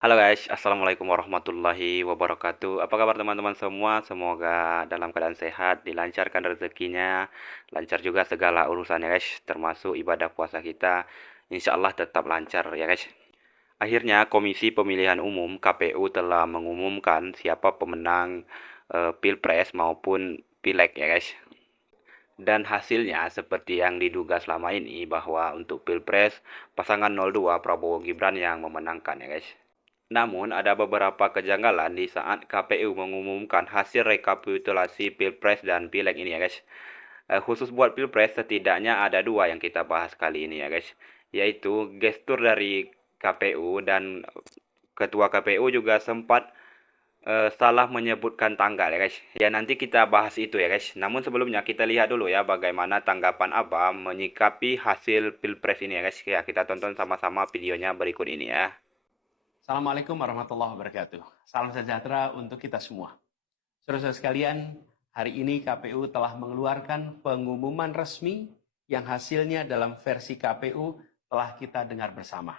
Halo guys, assalamualaikum warahmatullahi wabarakatuh. Apa kabar teman-teman semua? Semoga dalam keadaan sehat, dilancarkan rezekinya, lancar juga segala urusannya guys, termasuk ibadah puasa kita. Insya Allah tetap lancar ya guys. Akhirnya Komisi Pemilihan Umum KPU telah mengumumkan siapa pemenang Pilpres maupun Pileg ya guys. Dan hasilnya seperti yang diduga selama ini bahwa untuk Pilpres pasangan 02 Prabowo Gibran yang memenangkan ya guys. Namun, ada beberapa kejanggalan di saat KPU mengumumkan hasil rekapitulasi Pilpres dan Pileg ini ya guys. Khusus buat Pilpres, setidaknya ada dua yang kita bahas kali ini ya guys. Yaitu gestur dari KPU dan Ketua KPU juga sempat salah menyebutkan tanggal ya guys. Ya nanti kita bahas itu ya guys. Namun sebelumnya kita lihat dulu ya bagaimana tanggapan Abah menyikapi hasil Pilpres ini ya guys. Ya kita tonton sama-sama videonya berikut ini ya. Assalamualaikum warahmatullahi wabarakatuh. Salam sejahtera untuk kita semua. Saudara-saudara sekalian, hari ini KPU telah mengeluarkan pengumuman resmi yang hasilnya dalam versi KPU telah kita dengar bersama.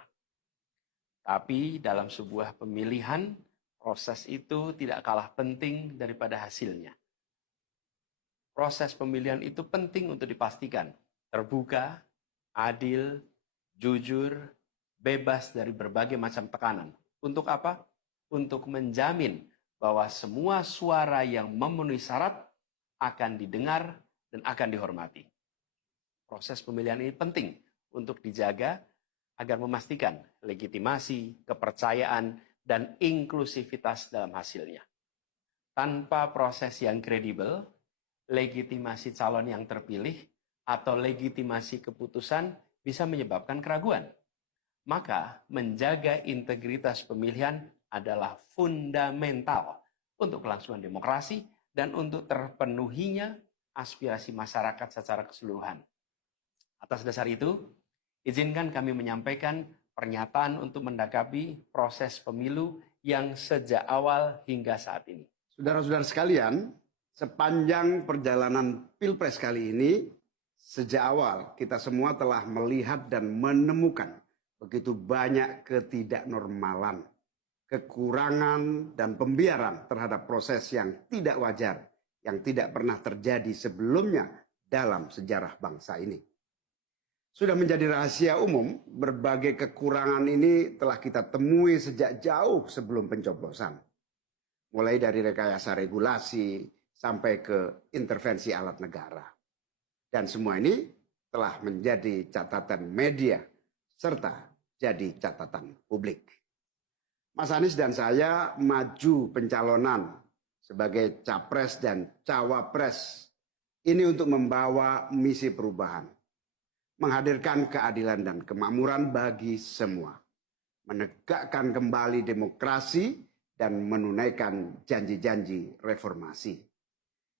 Tapi dalam sebuah pemilihan, proses itu tidak kalah penting daripada hasilnya. Proses pemilihan itu penting untuk dipastikan terbuka, adil, jujur, bebas dari berbagai macam tekanan. Untuk apa? Untuk menjamin bahwa semua suara yang memenuhi syarat akan didengar dan akan dihormati. Proses pemilihan ini penting untuk dijaga agar memastikan legitimasi, kepercayaan, dan inklusivitas dalam hasilnya. Tanpa proses yang kredibel, legitimasi calon yang terpilih atau legitimasi keputusan bisa menyebabkan keraguan. Maka menjaga integritas pemilihan adalah fundamental untuk kelangsungan demokrasi dan untuk terpenuhinya aspirasi masyarakat secara keseluruhan. Atas dasar itu, izinkan kami menyampaikan pernyataan untuk mendakapi proses pemilu yang sejak awal hingga saat ini. Saudara-saudara sekalian, sepanjang perjalanan Pilpres kali ini, sejak awal kita semua telah melihat dan menemukan begitu banyak ketidaknormalan, kekurangan, dan pembiaran terhadap proses yang tidak wajar, yang tidak pernah terjadi sebelumnya dalam sejarah bangsa ini. Sudah menjadi rahasia umum, berbagai kekurangan ini telah kita temui sejak jauh sebelum pencoblosan. Mulai dari rekayasa regulasi sampai ke intervensi alat negara. Dan semua ini telah menjadi catatan media serta jadi catatan publik. Mas Anies dan saya maju pencalonan sebagai capres dan cawapres ini untuk membawa misi perubahan, menghadirkan keadilan dan kemakmuran bagi semua, menegakkan kembali demokrasi dan menunaikan janji-janji reformasi.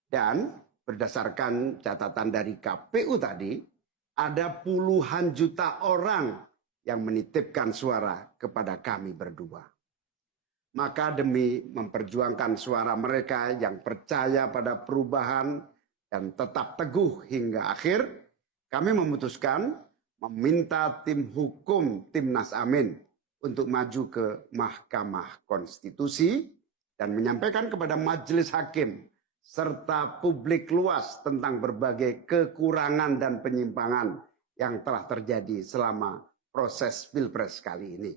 Dan berdasarkan catatan dari KPU tadi, ada puluhan juta orang yang menitipkan suara kepada kami berdua. Maka demi memperjuangkan suara mereka yang percaya pada perubahan dan tetap teguh hingga akhir, kami memutuskan meminta tim hukum Timnas Amin untuk maju ke Mahkamah Konstitusi dan menyampaikan kepada majelis hakim serta publik luas tentang berbagai kekurangan dan penyimpangan yang telah terjadi selama proses Pilpres kali ini.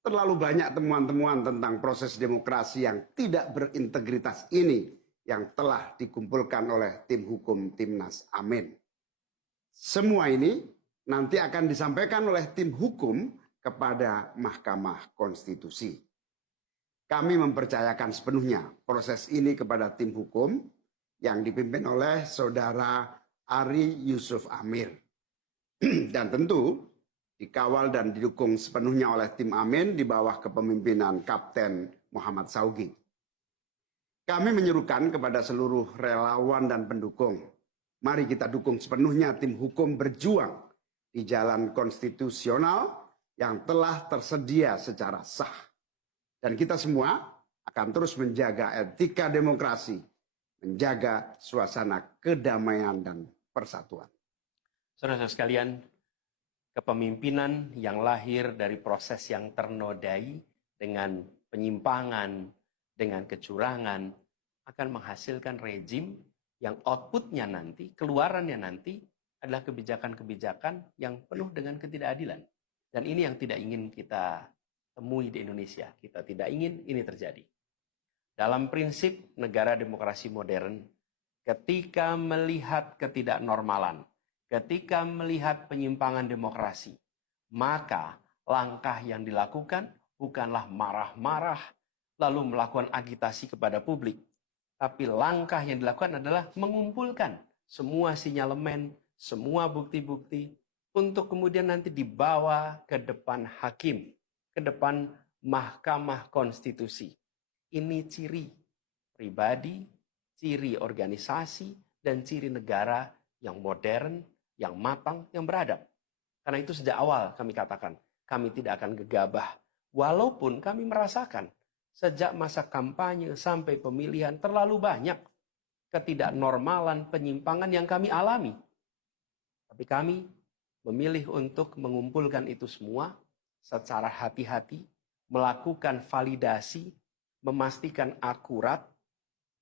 Terlalu banyak temuan-temuan tentang proses demokrasi yang tidak berintegritas ini yang telah dikumpulkan oleh tim hukum Timnas Amin. Semua ini nanti akan disampaikan oleh tim hukum kepada Mahkamah Konstitusi. Kami mempercayakan sepenuhnya proses ini kepada tim hukum yang dipimpin oleh Saudara Ari Yusuf Amir. Dan tentu dikawal dan didukung sepenuhnya oleh tim Amin di bawah kepemimpinan Kapten Muhammad Saugi. Kami menyerukan kepada seluruh relawan dan pendukung, mari kita dukung sepenuhnya tim hukum berjuang di jalan konstitusional yang telah tersedia secara sah. Dan kita semua akan terus menjaga etika demokrasi, menjaga suasana kedamaian dan persatuan. Saudara-saudara sekalian, kepemimpinan yang lahir dari proses yang ternodai dengan penyimpangan, dengan kecurangan, akan menghasilkan rejim yang outputnya nanti, keluarannya nanti adalah kebijakan-kebijakan yang penuh dengan ketidakadilan. Dan ini yang tidak ingin kita temui di Indonesia. Kita tidak ingin ini terjadi. Dalam prinsip negara demokrasi modern, ketika melihat ketidaknormalan, ketika melihat penyimpangan demokrasi, maka langkah yang dilakukan bukanlah marah-marah lalu melakukan agitasi kepada publik, tapi langkah yang dilakukan adalah mengumpulkan semua sinyalemen, semua bukti-bukti untuk kemudian nanti dibawa ke depan hakim, ke depan Mahkamah Konstitusi. Ini ciri pribadi, ciri organisasi, dan ciri negara yang modern, yang matang, yang beradab. Karena itu sejak awal kami katakan, kami tidak akan gegabah. Walaupun kami merasakan sejak masa kampanye sampai pemilihan terlalu banyak ketidaknormalan, penyimpangan yang kami alami. Tapi kami memilih untuk mengumpulkan itu semua secara hati-hati, melakukan validasi, memastikan akurat.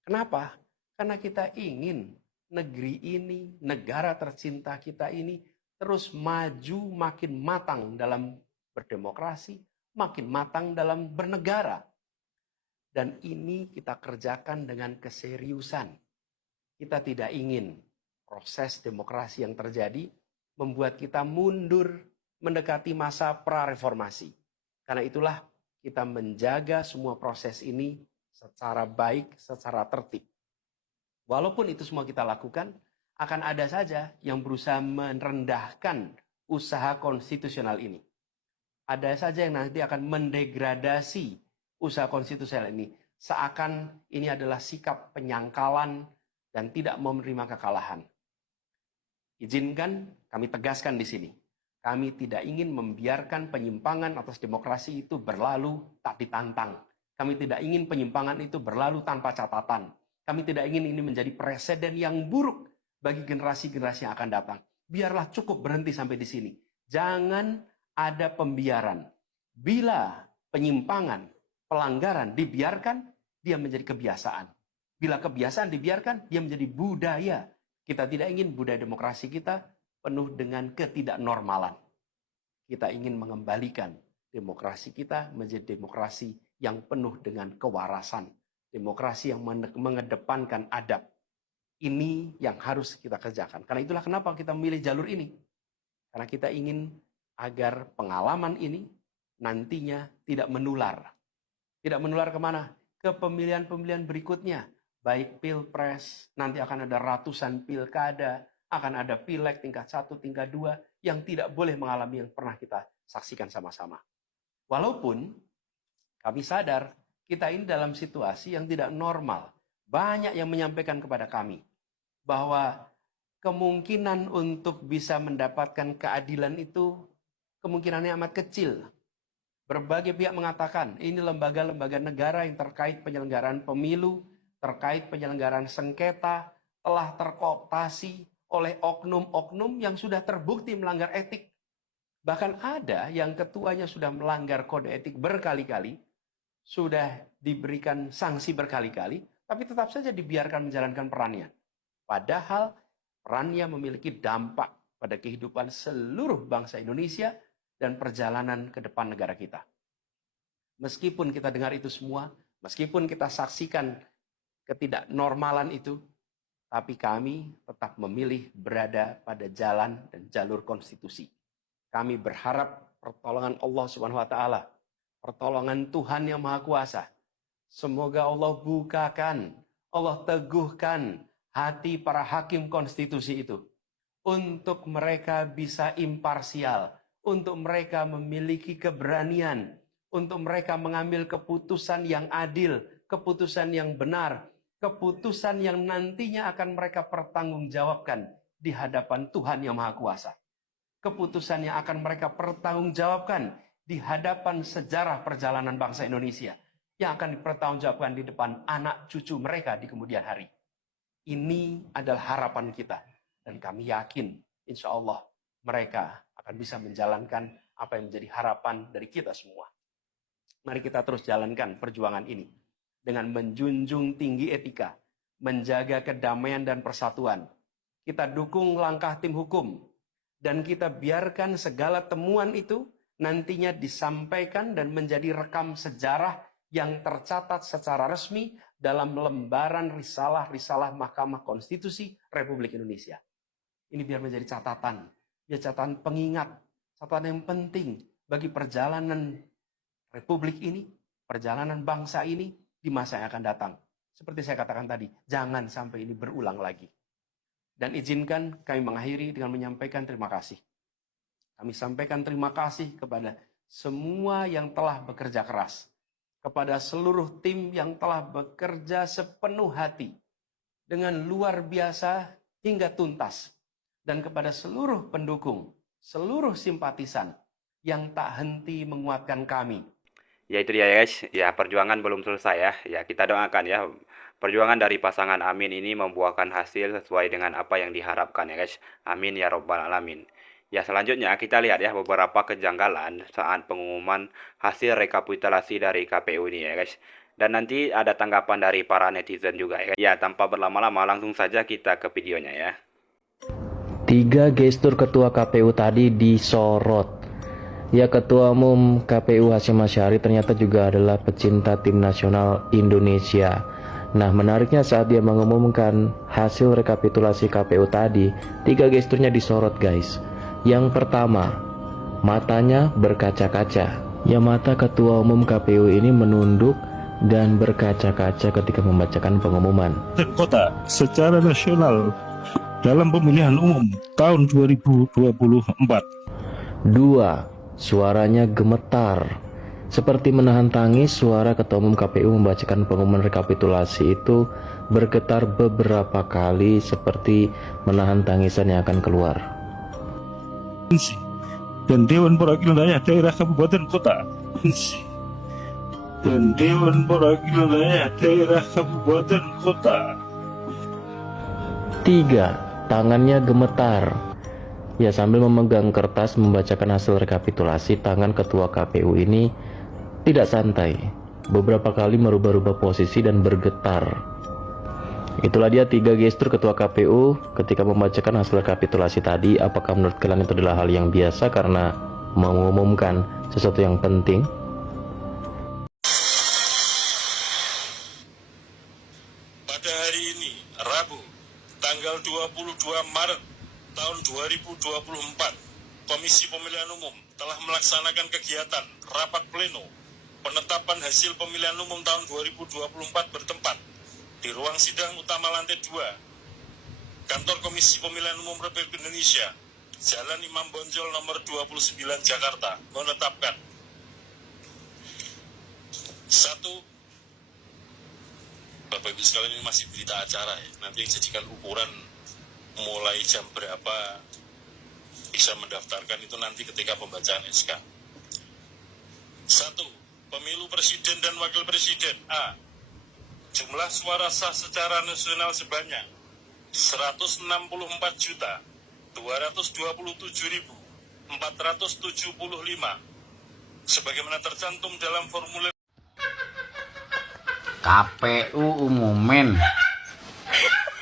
Kenapa? Karena kita ingin negeri ini, negara tercinta kita ini terus maju makin matang dalam berdemokrasi, makin matang dalam bernegara. Dan ini kita kerjakan dengan keseriusan. Kita tidak ingin proses demokrasi yang terjadi membuat kita mundur mendekati masa prareformasi. Karena itulah kita menjaga semua proses ini secara baik, secara tertib. Walaupun itu semua kita lakukan, akan ada saja yang berusaha merendahkan usaha konstitusional ini. Ada saja yang nanti akan mendegradasi usaha konstitusional ini. Seakan ini adalah sikap penyangkalan dan tidak mau menerima kekalahan. Izinkan kami tegaskan di sini. Kami tidak ingin membiarkan penyimpangan atas demokrasi itu berlalu tak ditantang. Kami tidak ingin penyimpangan itu berlalu tanpa catatan. Kami tidak ingin ini menjadi presiden yang buruk bagi generasi-generasi yang akan datang. Biarlah cukup berhenti sampai di sini. Jangan ada pembiaran. Bila penyimpangan, pelanggaran dibiarkan, dia menjadi kebiasaan. Bila kebiasaan dibiarkan, dia menjadi budaya. Kita tidak ingin budaya demokrasi kita penuh dengan ketidaknormalan. Kita ingin mengembalikan demokrasi kita menjadi demokrasi yang penuh dengan kewarasan. Demokrasi yang mengedepankan adab. Ini yang harus kita kerjakan. Karena itulah kenapa kita memilih jalur ini. Karena kita ingin agar pengalaman ini nantinya tidak menular. Tidak menular kemana? Ke pemilihan-pemilihan berikutnya. Baik pilpres, nanti akan ada ratusan pilkada, akan ada pileg tingkat 1, tingkat 2, yang tidak boleh mengalami yang pernah kita saksikan sama-sama. Walaupun kami sadar, kita ini dalam situasi yang tidak normal. Banyak yang menyampaikan kepada kami bahwa kemungkinan untuk bisa mendapatkan keadilan itu kemungkinannya amat kecil. Berbagai pihak mengatakan ini lembaga-lembaga negara yang terkait penyelenggaraan pemilu, terkait penyelenggaraan sengketa, telah terkooptasi oleh oknum-oknum yang sudah terbukti melanggar etik. Bahkan ada yang ketuanya sudah melanggar kode etik berkali-kali, sudah diberikan sanksi berkali-kali, tapi tetap saja dibiarkan menjalankan perannya. Padahal perannya memiliki dampak pada kehidupan seluruh bangsa Indonesia dan perjalanan ke depan negara kita. Meskipun kita dengar itu semua, meskipun kita saksikan ketidaknormalan itu, tapi kami tetap memilih berada pada jalan dan jalur konstitusi. Kami berharap pertolongan Allah Subhanahu wa taala, pertolongan Tuhan yang Maha Kuasa. Semoga Allah bukakan, Allah teguhkan hati para hakim konstitusi itu untuk mereka bisa imparsial, untuk mereka memiliki keberanian, untuk mereka mengambil keputusan yang adil, keputusan yang benar, keputusan yang nantinya akan mereka pertanggungjawabkan di hadapan Tuhan yang Maha Kuasa. Keputusan yang akan mereka pertanggungjawabkan di hadapan sejarah perjalanan bangsa Indonesia, yang akan dipertanggungjawabkan di depan anak cucu mereka di kemudian hari. Ini adalah harapan kita. Dan kami yakin, insya Allah, mereka akan bisa menjalankan apa yang menjadi harapan dari kita semua. Mari kita terus jalankan perjuangan ini dengan menjunjung tinggi etika, menjaga kedamaian dan persatuan. Kita dukung langkah tim hukum, dan kita biarkan segala temuan itu nantinya disampaikan dan menjadi rekam sejarah yang tercatat secara resmi dalam lembaran risalah-risalah Mahkamah Konstitusi Republik Indonesia. Ini biar menjadi catatan, catatan pengingat, catatan yang penting bagi perjalanan Republik ini, perjalanan bangsa ini di masa yang akan datang. Seperti saya katakan tadi, jangan sampai ini berulang lagi. Dan izinkan kami mengakhiri dengan menyampaikan terima kasih. Kami sampaikan terima kasih kepada semua yang telah bekerja keras, kepada seluruh tim yang telah bekerja sepenuh hati, dengan luar biasa hingga tuntas, dan kepada seluruh pendukung, seluruh simpatisan yang tak henti menguatkan kami. Ya itu dia ya guys, ya perjuangan belum selesai ya. Ya kita doakan ya, perjuangan dari pasangan Amin ini membuahkan hasil sesuai dengan apa yang diharapkan ya guys. Amin ya robbal alamin. Ya selanjutnya kita lihat ya beberapa kejanggalan saat pengumuman hasil rekapitulasi dari KPU ini ya guys. Dan nanti ada tanggapan dari para netizen juga ya guys. Ya tanpa berlama-lama langsung saja kita ke videonya ya. 3 gestur ketua KPU tadi disorot. Ya, Ketua Umum KPU Hasyim Asy'ari ternyata juga adalah pecinta tim nasional Indonesia. Nah, menariknya saat dia mengumumkan hasil rekapitulasi KPU tadi, 3 gesturnya disorot guys. Yang pertama, matanya berkaca-kaca. Ya, mata Ketua Umum KPU ini menunduk dan berkaca-kaca ketika membacakan pengumuman. Kota secara nasional dalam pemilihan umum tahun 2024. 2. Suaranya gemetar. Seperti menahan tangis, suara Ketua Umum KPU membacakan pengumuman rekapitulasi itu bergetar beberapa kali seperti menahan tangisan yang akan keluar. Dan Dewan Perwakilan Daerah Kabupaten Kota. Dan Dewan Perwakilan Daerah Kabupaten Kota. 3. Tangannya gemetar. Ya, sambil memegang kertas membacakan hasil rekapitulasi, tangan Ketua KPU ini tidak santai. Beberapa kali merubah-rubah posisi dan bergetar. Itulah dia 3 gestur Ketua KPU ketika membacakan hasil rekapitulasi tadi. Apakah menurut kalian itu adalah hal yang biasa karena mengumumkan sesuatu yang penting? Pada hari ini, Rabu, tanggal 22 Maret tahun 2024, Komisi Pemilihan Umum telah melaksanakan kegiatan rapat pleno penetapan hasil pemilihan umum tahun 2024 bertempat di ruang sidang utama lantai 2 Kantor Komisi Pemilihan Umum Republik Indonesia, Jalan Imam Bonjol nomor 29 Jakarta, menetapkan 1. Bapak Ibu sekalian, ini masih berita acara ya, nanti jadikan ukuran mulai jam berapa bisa mendaftarkan itu nanti ketika pembacaan SK. 1. Pemilu Presiden dan Wakil Presiden. A. Jumlah suara sah secara nasional sebanyak 164.227.475 sebagaimana tercantum dalam formulir KPU umumin.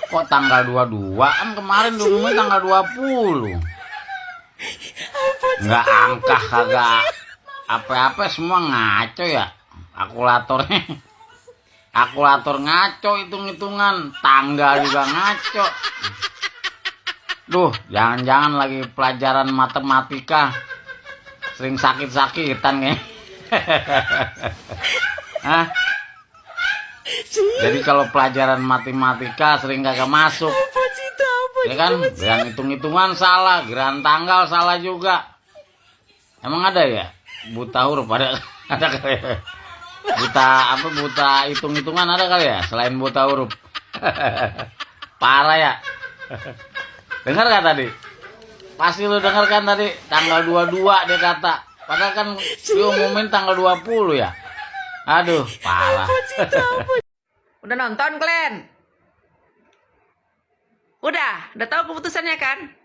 Kok tanggal 22? Kan kemarin diumumin tanggal 20. Nggak angka, kagak apa-apa, semua ngaco ya. Kalkulatornya. Kalkulator ngaco, hitung-hitungan. Tanggal juga ngaco. Duh, jangan-jangan lagi pelajaran matematika. Sering sakit-sakitan kayaknya. Hah? Jadi kalau pelajaran matematika sering kagak masuk, ya kan? Gerakan hitung-hitungan salah, gerakan tanggal salah juga. Emang ada ya? Buta huruf ada kali ya? Buta hitung-hitungan ada kali ya? Selain buta huruf. Parah ya. Dengar gak tadi? Pasti lu denger kan tadi tanggal 22 dia kata. Padahal kan diumumin tanggal 20 ya. Aduh, parah. Udah nonton, Glenn? Udah tahu keputusannya kan?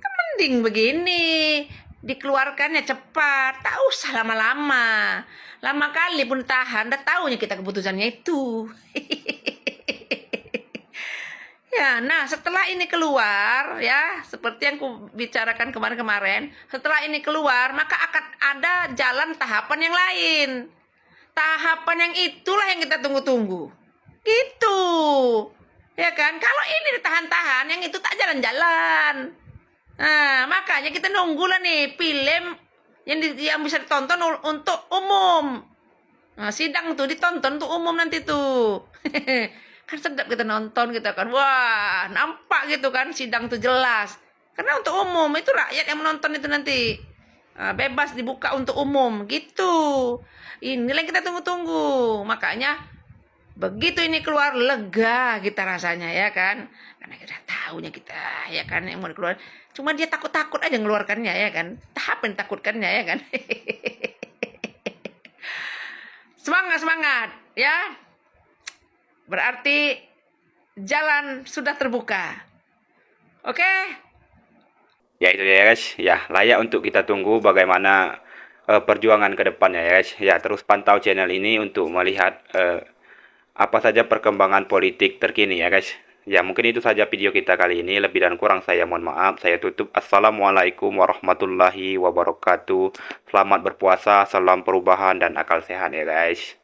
Kan mending begini. dikeluarkannya cepat, tak usah lama-lama. Lama kali pun tahan, dah tahunya kita keputusannya itu. Ya, nah setelah ini keluar ya, seperti yang ku bicarakan kemarin-kemarin, setelah ini keluar maka akan ada jalan tahapan yang lain. Tahapan yang itulah yang kita tunggu-tunggu. Gitu. Ya kan? Kalau ini ditahan-tahan, yang itu tak jalan-jalan. Nah, makanya kita nunggulah nih film yang bisa ditonton untuk umum. Nah, sidang tuh ditonton untuk umum nanti tuh. Kan sedap kita nonton, kita kan wah nampak gitu kan sidang tuh jelas, karena untuk umum itu rakyat yang menonton itu nanti. Bebas dibuka untuk umum gitu. Inilah yang kita tunggu-tunggu, makanya begitu ini keluar lega kita rasanya ya kan, karena kita tahunya kita ya kan yang mau keluar, cuma dia takut-takut aja ngeluarkannya ya kan, tahap yang takutkannya ya kan. Semangat ya. Berarti jalan sudah terbuka. Oke? Ya itu ya guys, ya layak untuk kita tunggu bagaimana perjuangan ke depannya ya guys. Ya terus pantau channel ini untuk melihat apa saja perkembangan politik terkini ya guys. Ya mungkin itu saja video kita kali ini, lebih dan kurang saya mohon maaf. Saya tutup. Assalamualaikum warahmatullahi wabarakatuh. Selamat berpuasa, salam perubahan dan akal sehat ya guys.